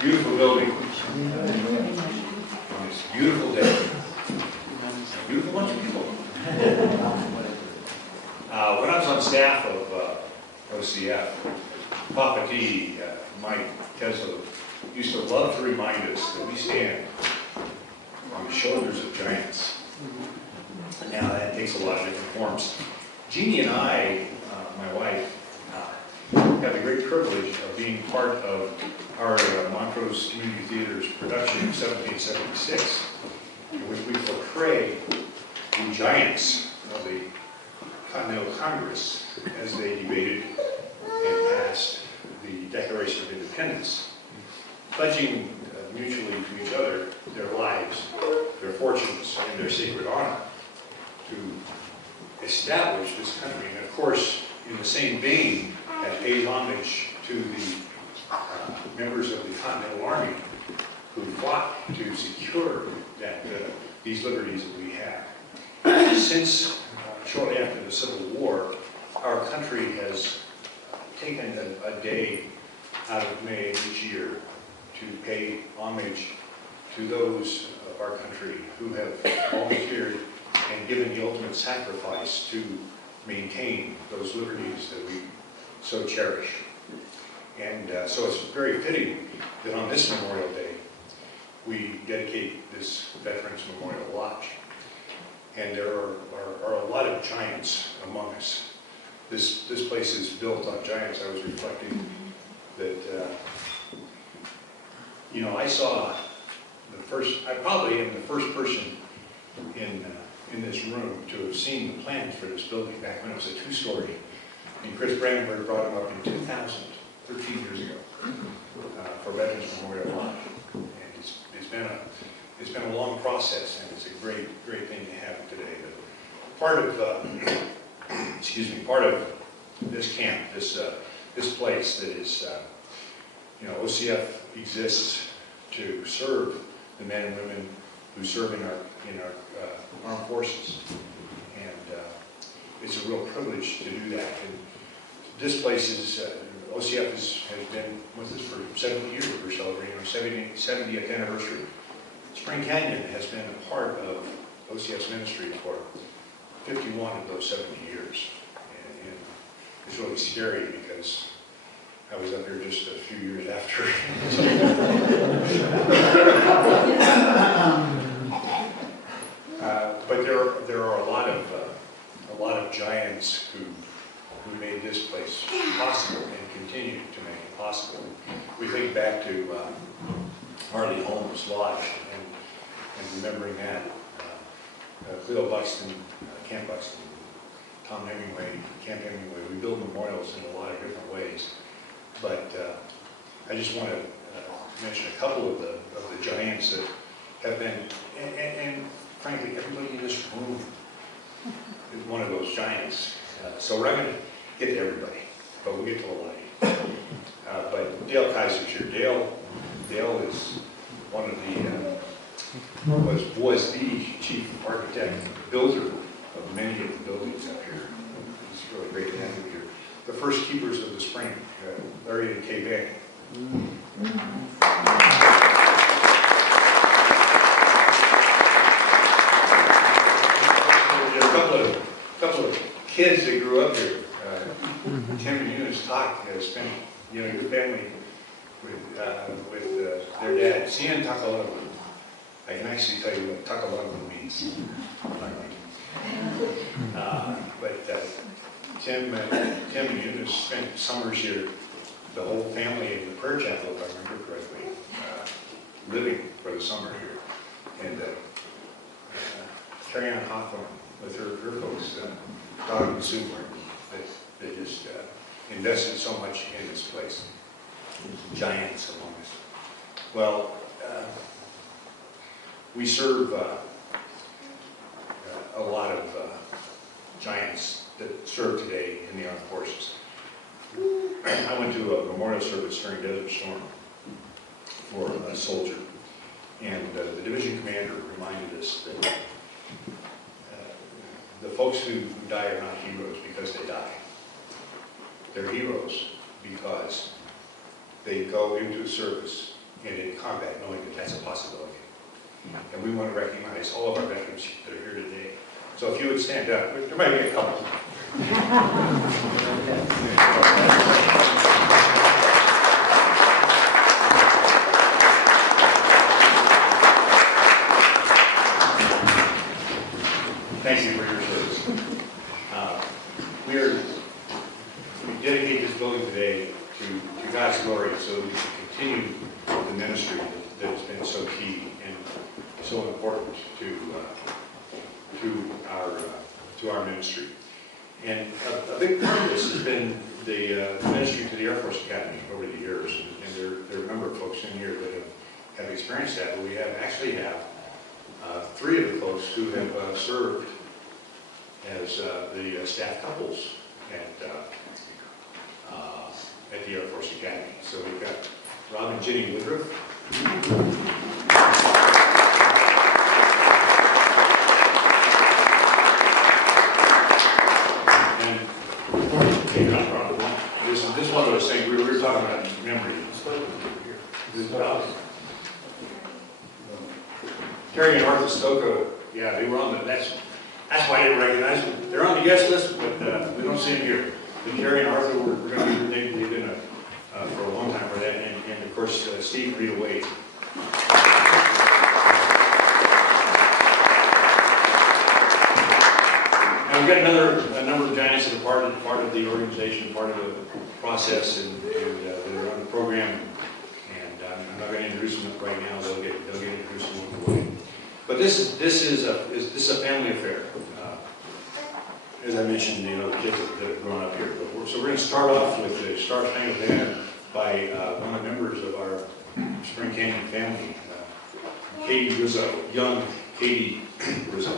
Beautiful building. On this beautiful day. A beautiful bunch of people. When I was on staff of OCF, Papa T, Mike Tesla, used to love to remind us that we stand on the shoulders of giants. Now that takes a lot of different forms. Jeannie and I, my wife, have the great privilege of being part of our Montrose Community Theater's production of 1776, in which we portray the giants of the Continental Congress as they debated and passed the Declaration of Independence, pledging mutually to each other their lives, their fortunes, and their sacred honor to establish this country. And of course, in the same vein, that pays homage to the members of the Continental Army who fought to secure that these liberties that we have. Since shortly after the Civil War, our country has taken a day out of May each year to pay homage to those of our country who have volunteered and given the ultimate sacrifice to maintain those liberties that we so cherish. And so it's very fitting that on this Memorial Day, we dedicate this Veterans Memorial Lodge. And there are a lot of giants among us. This place is built on giants. I was reflecting that, you know, I probably am the first person in this room to have seen the plans for this building back when it was a two-story. And Chris Brandenburg brought them up in 2000, 13 years ago, for Veterans Memorial Lodge. And it's been a long process, and it's a great thing to have today. But part of part of this camp, this place that is, you know, OCF exists to serve the men and women who serve in our armed forces, and it's a real privilege to do that. And this place is, OCF has been with us for 70 years. We're celebrating our 70th anniversary. Spring Canyon has been a part of OCF's ministry for 51 of those 70 years. And it's really scary because I was up here just a few years after. But there are a lot of giants who made this place possible and continue to make it possible. We think back to Harley Holmes Lodge and remembering that. Cleo Buxton, Camp Buxton, Tom Hemingway, Camp Hemingway. We build memorials in a lot of different ways. But I just want to mention a couple of the giants that have been, and frankly, everybody in this room is one of those giants. So we're not going to get to everybody, but we'll get to a lot. But Dale Kaiser's here. Dale is one of the, was the chief architect, builder of many of the buildings up here. It's really great to have him here. The first keepers of the spring, Larry and Kay Beck. There are a couple of kids that grew up here. Tim and Eunice talk, spent, you know, your family with their dad, Sian Takalama. I can actually tell you what Takalama means. But Tim and Eunice spent summers here, the whole family in the prayer chapel, if I remember correctly, living for the summer here. And Carrie Ann Hawthorne with her folks, Don and Sue Martin, they just invested so much in this place. Giants among us. Well, we serve a lot of giants that serve today in the armed forces. I went to a memorial service during Desert Storm for a soldier, and the division commander reminded us that the folks who die are not heroes because they die. They're heroes because they go into a service and combat, knowing that that's a possibility. And we want to recognize all of our veterans that are here today. So if you would stand up, there might be a couple. Thank you for your service. We dedicate this building today to God's glory so that we can continue the ministry that has been so key and so important to our ministry. And a big part of this has been the ministry to the Air Force Academy over the years. And there are a number of folks in here that have experienced that, but we actually have 3 of the folks who have served as the staff couples at the Air Force Academy. So we've got Rob and Jenny Woodruff. And this is one I was saying, we were talking about memory. Terry and Arthur Stocco, yeah, they were on the, that's why I didn't recognize them. They're on the guest list, but we don't see them here. But Terry and Arthur were going to, they've been for a long time for that, and of course, Steve Rita Wade. And we've got a number of giants that are part of the organization, part of the process, and that are on the program. And I'm not going to introduce them right now. They'll get introduced along the way. But this is a family affair. As I mentioned, you know, the kids that have grown up here. So we're going to start off with the Star Spangled Banner by one of the members of our Spring Canyon family, Katie Rizzo, young Katie Rizzo.